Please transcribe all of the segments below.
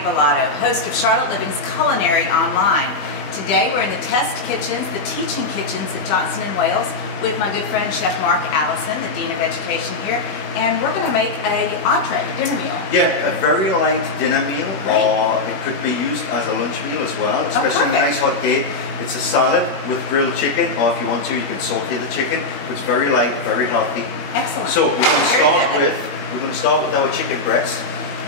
Heidi Billotto, host of Charlotte Living's Culinary Online. Today we're in the test kitchens, the teaching kitchens at Johnson & Wales with my good friend Chef Mark Allison, the Dean of Education here, and we're going to make an entree, dinner meal. Yeah, a very light dinner meal, or it could be used as a lunch meal as well, especially on a nice hot day. It's a salad with grilled chicken, or if you want to, you can saute the chicken. It's very light, very healthy. Excellent. So we're going to start with our chicken breast,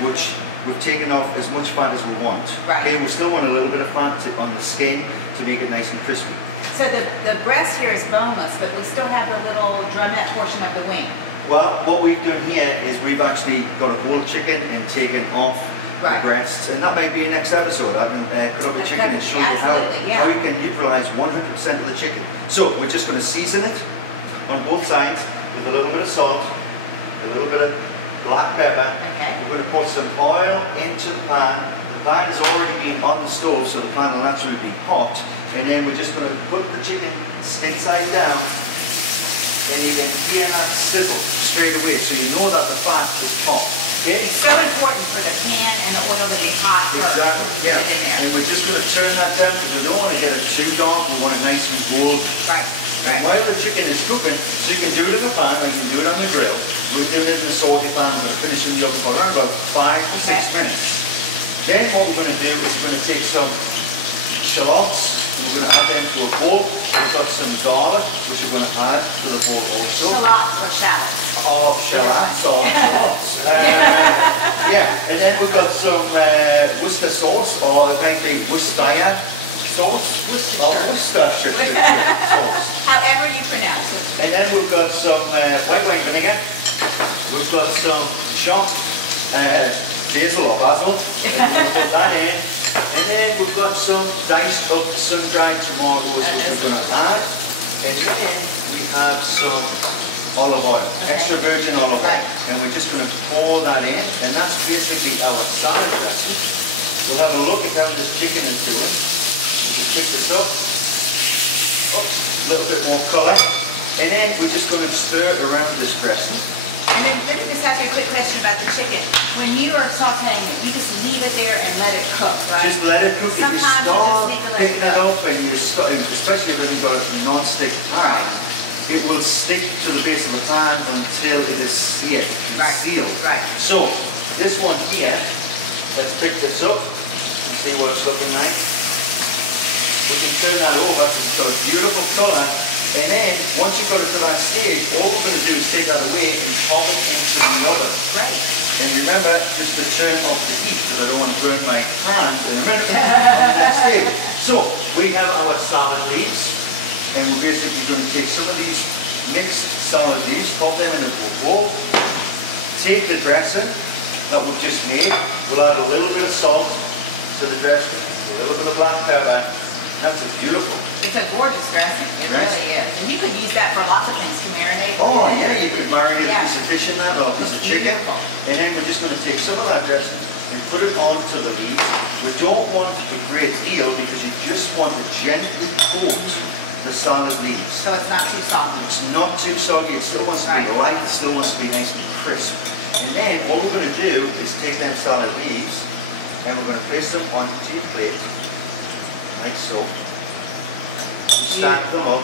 which we've taken off as much fat as we want. Right. Okay, we still want a little bit of fat on the skin to make it nice and crispy. So the breast here is boneless, but we still have the little drumette portion of the wing. Well, what we've done here is we've actually got a whole chicken and taken off the breasts, and that might be a next episode. I can cut up the chicken and show you how you can utilize 100% of the chicken. So we're just going to season it on both sides with a little bit of salt, a little bit of black pepper. Okay. We're going to put some oil into the pan. The pan has already been on the stove, so the pan will naturally be hot. And then we're just going to put the chicken inside down, and you can hear that sizzle straight away, so you know that the fat is hot. Okay? It's so important for the pan and the oil to be hot first. Exactly, yeah. And we're just going to turn that down because we don't want to get it too dark, we want it nice and gold. Right. And while the chicken is cooking, so you can do it in the pan or you can do it on the grill. We're doing it in the saute pan, we're going to finish in the oven for around about 5 to 6 minutes. Then what we're going to do is we're going to take some shallots, and we're going to add them to a bowl. We've got some garlic, which we're going to add to the bowl also. Shallots or shallots? Oh, shallots or shallots. Yeah, and then we've got some Worcester sauce, or it might be Worcestershire sauce. Worcestershire sauce. However you pronounce it. And then we've got some white wine vinegar. We've got some chopped basil or basil. And we're going to put that in. And then we've got some diced up sun-dried tomatoes, which we're going to add. And then we have some olive oil, extra virgin olive oil. And we're just going to pour that in. And that's basically our salad dressing. We'll have a look at how this chicken is doing. We can pick this up. Oops, a little bit more colour. And then we're just going to stir it around this dressing. And then let me just ask you a quick question about the chicken. When you are sauteing it, you just leave it there and let it cook, right? Just let it cook. Sometimes if you start you just need to let picking it it up and you start, especially if you've got a non-stick pan, it will stick to the base of the pan until it is seared, sealed. Right. So this one here, let's pick this up and see what it's looking like. We can turn that over because it's got a beautiful colour. And then, once you've got it to that stage, all we're going to do is take that away and pop it into the oven. Right. And remember, just to turn off the heat, because I don't want to burn my hand in a minute on the next stage. So, we have our salad leaves, and we're basically going to take some of these mixed salad leaves, pop them into a bowl, take the dressing that we've just made, we'll add a little bit of salt to the dressing, a little bit of black pepper. That's beautiful. It's a gorgeous dressing. It really is. And you could use that for lots of things to marinate. Oh yeah, you could marinate a piece of fish in that or a piece of chicken. And then we're just going to take some of that dressing and put it onto the leaves. We don't want a great deal because you just want to gently coat the salad leaves. So it's not too soggy. It's not too soggy. It still wants to be light. It still wants to be nice and crisp. And then what we're going to do is take them salad leaves and we're going to place them onto your plate. Like so. Stack them up.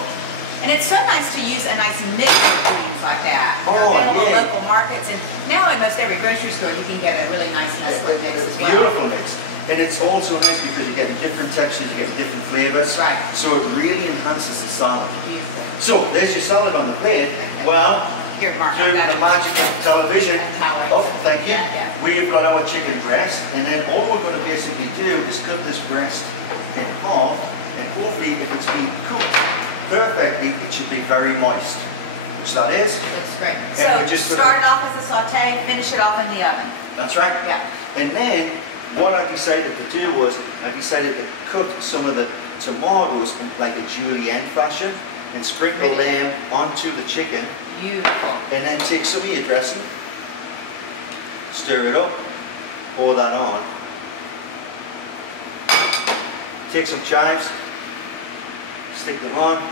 And it's so nice to use a nice mix of greens like that. They're available at local markets, and now in most every grocery store you can get a really nice Nestle mix as well. Beautiful mix. And it's also nice because you're getting different textures, you're getting different flavors. Right. So it really enhances the salad. Beautiful. So there's your salad on the plate. Well, here, Mark, through the magic of television, thank you. We've got our chicken breast, and then all we're going to basically do is cut this breast in half, and hopefully if it's been cooked perfectly, it should be very moist, which that is. Looks great. And so start it off as a saute, finish it off in the oven. That's right. Yeah. And then what I decided to do was I decided to cut some of the tomatoes in like a julienne fashion and sprinkle them onto the chicken. Beautiful. And then take some of your dressing, stir it up, pour that on. Take some chives, stick them on,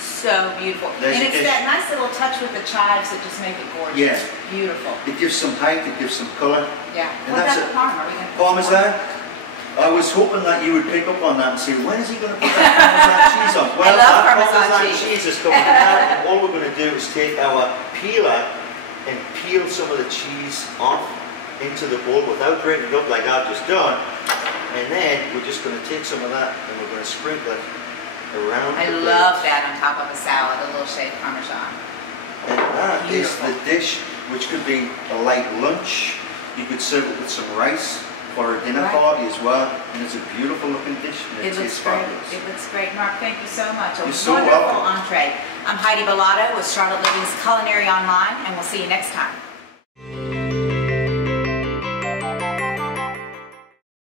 So beautiful. There's and a it's dish. that nice little touch with the chives that just make it gorgeous. Yeah. Beautiful. It gives some height, it gives some colour. Yeah. And What that's about it. the parm? Are we gonna put some Parmesan. I was hoping that you would pick up on that and say, when is he going to put that Parmesan cheese on? Well, love that Parmesan cheese is coming out, and all we're going to do is take our peeler and peel some of the cheese off into the bowl without breaking it up like I've just done. And then we're just going to take some of that and we're going to sprinkle it around I the love plate. that on top of a salad, a little shaved Parmesan. And that is Beautiful. the dish, which could be a light lunch. You could serve it with some rice for a dinner Right. party as well. And it's a beautiful looking dish. And It looks tastes great. fabulous. It looks great. Mark, thank you so much. A You're so wonderful welcome. entree. I'm Heidi Billotto with Charlotte Living's Culinary Online, and we'll see you next time.